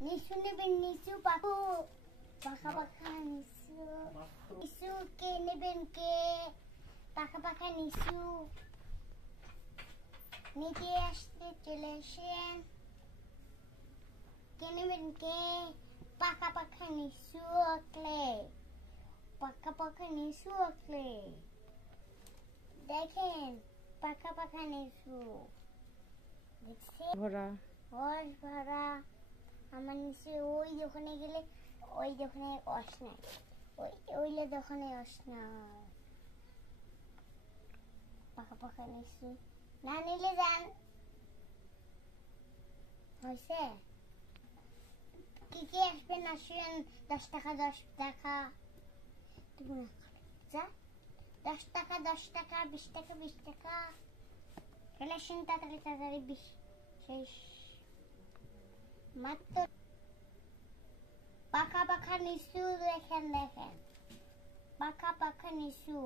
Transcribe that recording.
নিশু নেবেন নিশু পাখু পাখা পাখা নিশু নিশু কে নেবেন কে পাখা পাখা নিশু নিতে আসতে চলে এসেন কে নেবেন কে পাখা পাখা নিশু আঁকলে পাখা পাখা নিশু আঁকলে দেখেন পাখা পাখা নিশু দেখছেন ভরা হস ভরা আমার নিচে ওই দোকানে গেলে ওই দোকানে অস নাই ওইলে দোকানে অস না পাকা পাকা নিচে না নিলে যান হয়েছে কি কি আসবেন আসেন 10 টাকা 10 টাকা তুমি যা 10 টাকা 10 টাকা 20 টাকা 20 টাকা রিলেশন তাড়াতাড়ি তাড়াতাড়ি 20 শেষ মাত্র পাখা পাখা নিশু দেখেন দেখেন পাখা পাখা নিশু